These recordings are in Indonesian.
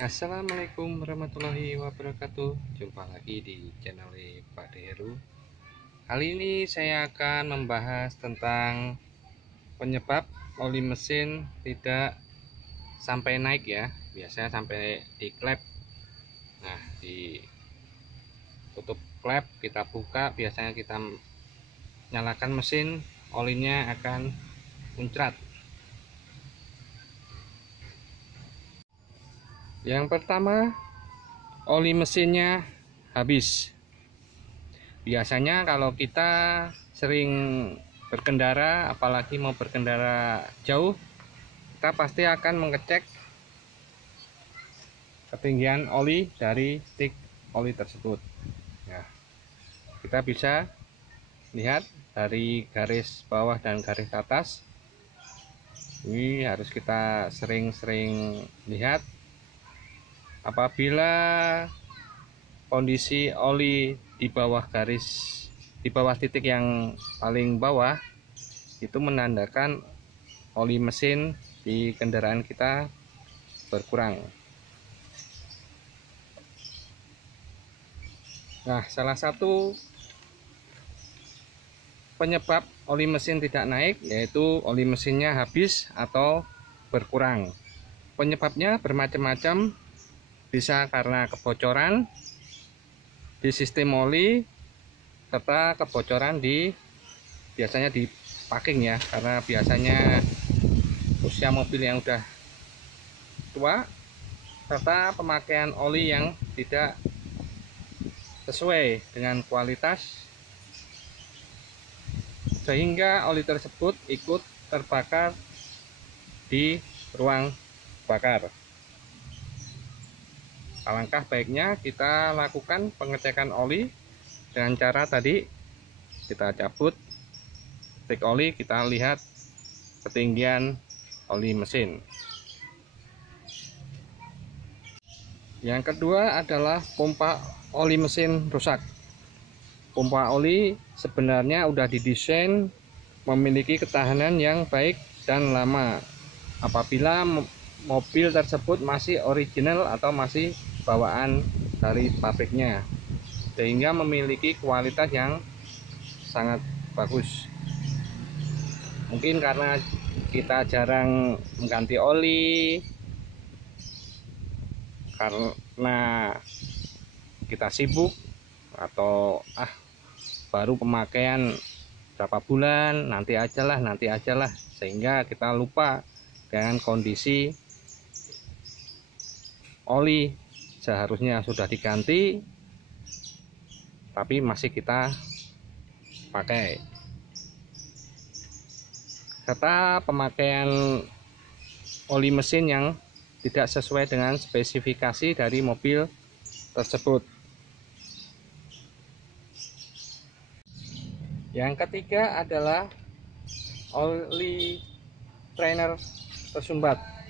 Assalamualaikum warahmatullahi wabarakatuh. Jumpa lagi di channel Pak Heru. Kali ini saya akan membahas tentang penyebab oli mesin tidak sampai naik ya. Biasanya sampai di klep. Nah, di tutup klep kita buka, biasanya kita nyalakan mesin, olinya akan muncrat. Yang pertama, oli mesinnya habis. Biasanya kalau kita sering berkendara, apalagi mau berkendara jauh, kita pasti akan mengecek ketinggian oli dari stik oli tersebut. Nah, kita bisa lihat dari garis bawah dan garis atas. Ini harus kita sering-sering lihat. Apabila kondisi oli di bawah titik yang paling bawah, itu menandakan oli mesin di kendaraan kita berkurang. Nah, salah satu penyebab oli mesin tidak naik yaitu oli mesinnya habis atau berkurang. Penyebabnya bermacam-macam, bisa karena kebocoran di sistem oli serta kebocoran biasanya di packing ya, karena biasanya usia mobil yang udah tua serta pemakaian oli yang tidak sesuai dengan kualitas, sehingga oli tersebut ikut terbakar di ruang bakar. Alangkah baiknya kita lakukan pengecekan oli dengan cara tadi, kita cabut stik oli, kita lihat ketinggian oli mesin. Yang kedua adalah pompa oli mesin rusak. Pompa oli sebenarnya udah didesain memiliki ketahanan yang baik dan lama apabila mobil tersebut masih original atau masih bawaan dari pabriknya, sehingga memiliki kualitas yang sangat bagus. Mungkin karena kita jarang mengganti oli, karena kita sibuk, atau baru pemakaian berapa bulan, nanti ajalah, sehingga kita lupa dengan kondisi oli seharusnya sudah diganti tapi masih kita pakai, serta pemakaian oli mesin yang tidak sesuai dengan spesifikasi dari mobil tersebut. Yang ketiga adalah oli strainer tersumbat.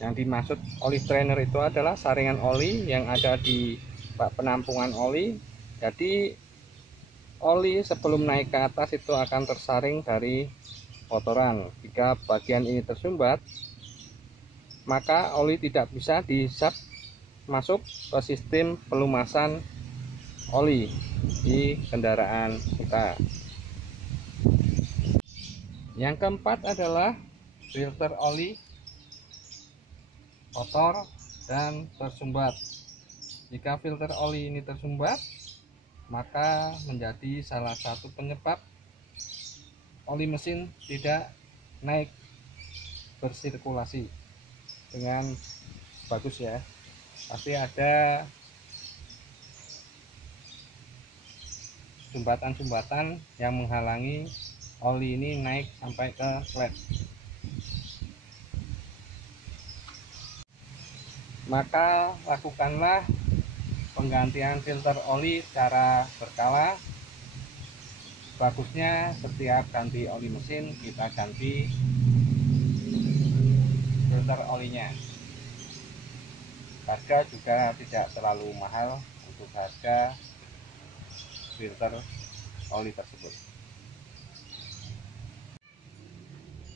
Yang dimaksud oli strainer itu adalah saringan oli yang ada di bak penampungan oli. Jadi oli sebelum naik ke atas itu akan tersaring dari kotoran. Jika bagian ini tersumbat, maka oli tidak bisa dihisap masuk ke sistem pelumasan oli di kendaraan kita. Yang keempat adalah filter oli kotor dan tersumbat. Jika filter oli ini tersumbat, maka menjadi salah satu penyebab oli mesin tidak naik bersirkulasi dengan bagus ya. Pasti ada sumbatan-sumbatan yang menghalangi oli ini naik sampai ke klep. Maka lakukanlah penggantian filter oli secara berkala. Bagusnya setiap ganti oli mesin kita ganti filter olinya. Harga juga tidak terlalu mahal untuk harga filter oli tersebut.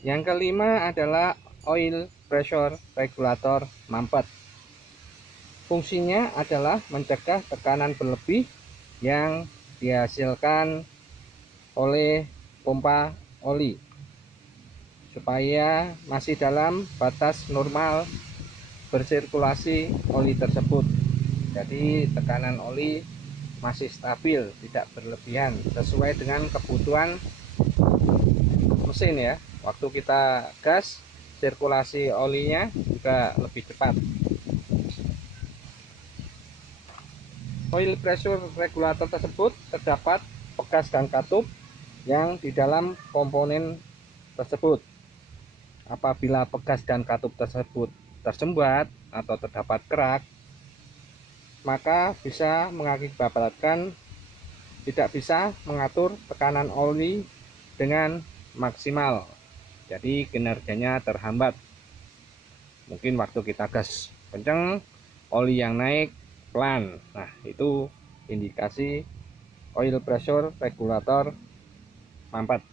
Yang kelima adalah oil pressure regulator mampet. fungsinya adalah mencegah tekanan berlebih yang dihasilkan oleh pompa oli, supaya masih dalam batas normal bersirkulasi oli tersebut. Jadi tekanan oli masih stabil, tidak berlebihan, sesuai dengan kebutuhan mesin ya. Waktu kita gas, sirkulasi olinya juga lebih cepat. Oil pressure regulator tersebut terdapat pegas dan katup yang di dalam komponen tersebut. Apabila pegas dan katup tersebut tersumbat atau terdapat kerak, maka bisa mengakibatkan tidak bisa mengatur tekanan oli dengan maksimal. Jadi kinerjanya terhambat. Mungkin waktu kita gas kenceng, oli yang naik pelan. Nah, itu indikasi oil pressure regulator mampet.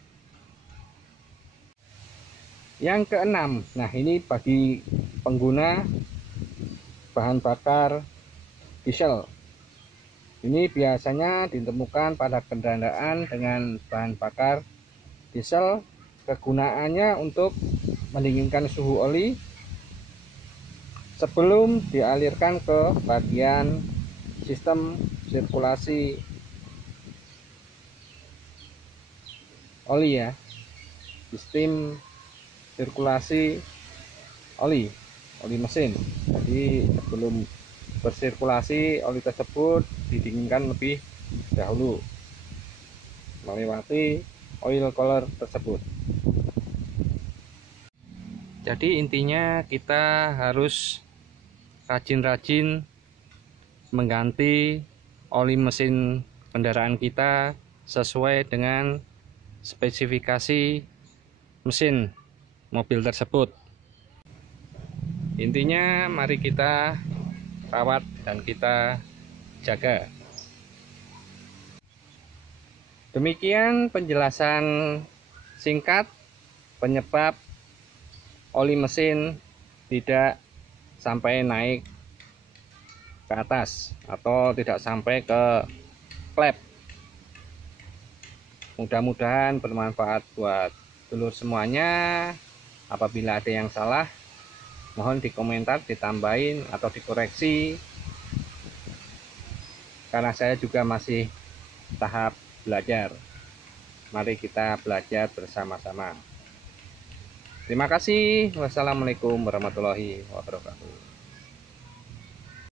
Yang keenam, nah ini bagi pengguna bahan bakar diesel. Ini biasanya ditemukan pada kendaraan dengan bahan bakar diesel. Kegunaannya untuk mendinginkan suhu oli sebelum dialirkan ke bagian sistem sirkulasi oli ya, sistem sirkulasi oli mesin. Jadi sebelum bersirkulasi oli tersebut didinginkan lebih dahulu melewati oil cooler tersebut. Jadi intinya kita harus rajin-rajin mengganti oli mesin kendaraan kita sesuai dengan spesifikasi mesin mobil tersebut. Intinya mari kita rawat dan kita jaga. Demikian penjelasan singkat penyebab oli mesin tidak sampai naik ke atas atau tidak sampai ke klep. Mudah-mudahan bermanfaat buat dulur semuanya. Apabila ada yang salah, mohon di komentar ditambahin atau dikoreksi, karena saya juga masih tahap belajar. Mari kita belajar bersama-sama. Terima kasih. Wassalamualaikum warahmatullahi wabarakatuh.